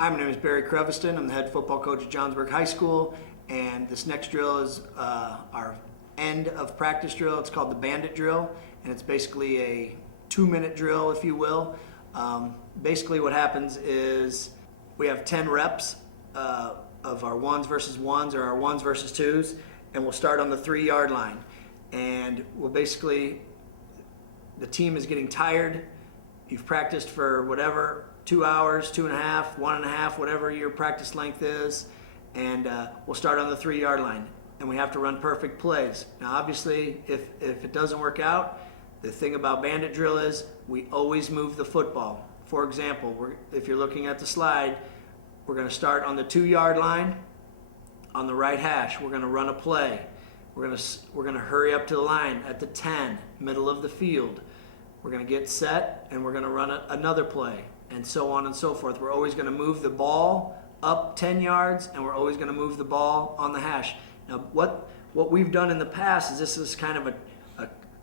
Hi, my name is Creviston. I'm the head football coach at Johnsburg High School, and this next drill is our end of practice drill. It's called the Bandit drill, and it's basically a 2-minute drill, if you will. Basically what happens is we have 10 reps of our ones versus ones or our ones versus twos, and we'll start on the 3-yard line. And we'll basically, the team is getting tired. You've practiced for whatever, 2 hours, 2.5, 1.5, whatever your practice length is, and we'll start on the 3-yard line. And we have to run perfect plays. Now obviously, if it doesn't work out, the thing about Bandit drill is we always move the football. For example, if you're looking at the slide, we're going to start on the 2-yard line on the right hash. We're going to run a play. We're going to hurry up to the line at the 10, middle of the field. We're going to get set, and we're going to run another play, and so on and so forth. We're always going to move the ball up 10 yards, and we're always going to move the ball on the hash. Now, what we've done in the past is this is kind of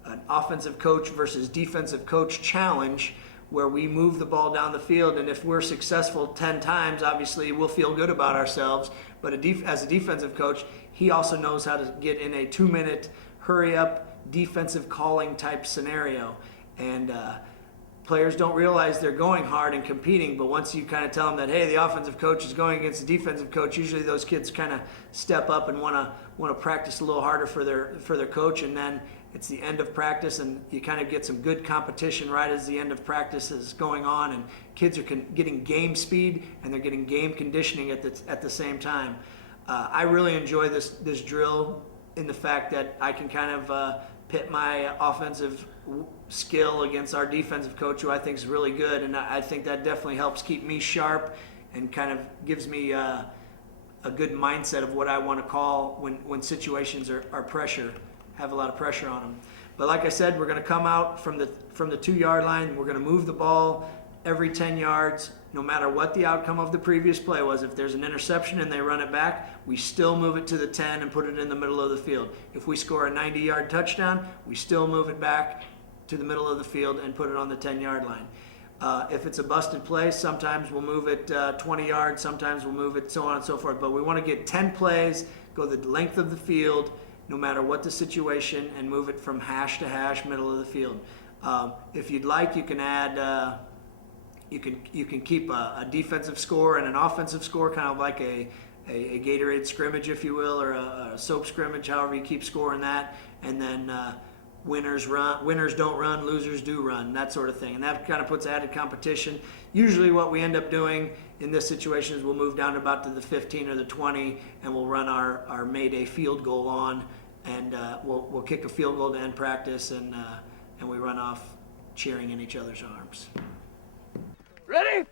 an offensive coach versus defensive coach challenge, where we move the ball down the field, and if we're successful 10 times, obviously we'll feel good about ourselves. But as a defensive coach, he also knows how to get in a 2-minute hurry-up defensive calling type scenario. And players don't realize they're going hard and competing, but once you kind of tell them that, hey, the offensive coach is going against the defensive coach, usually those kids kind of step up and want to practice a little harder for their coach, and then it's the end of practice, and you kind of get some good competition right as the end of practice is going on, and kids are getting game speed and they're getting game conditioning at the same time. I really enjoy this drill in the fact that I can kind of pit my offensive skill against our defensive coach, who I think is really good, and I think that definitely helps keep me sharp and kind of gives me a good mindset of what I want to call when situations are pressure, have a lot of pressure on them. But like I said, we're going to come out from the 2-yard line. We're going to move the ball every 10 yards, no matter what the outcome of the previous play was. If there's an interception and they run it back, we still move it to the 10 and put it in the middle of the field. If we score a 90-yard touchdown, we still move it back to the middle of the field and put it on the 10-yard line. If it's a busted play, sometimes we'll move it 20 yards, sometimes we'll move it so on and so forth. But we want to get 10 plays, go the length of the field, no matter what the situation, and move it from hash to hash, middle of the field. If you'd like, you can add, you can keep a defensive score and an offensive score, kind of like a Gatorade scrimmage, if you will, or a soap scrimmage, however you keep scoring that, and then winners don't run, losers do run, that sort of thing. And that kind of puts added competition. Usually what we end up doing in this situation is we'll move down to about to the 15 or the 20, and we'll run our Mayday field goal on, and we'll kick a field goal to end practice, and we run off cheering in each other's arms. Ready?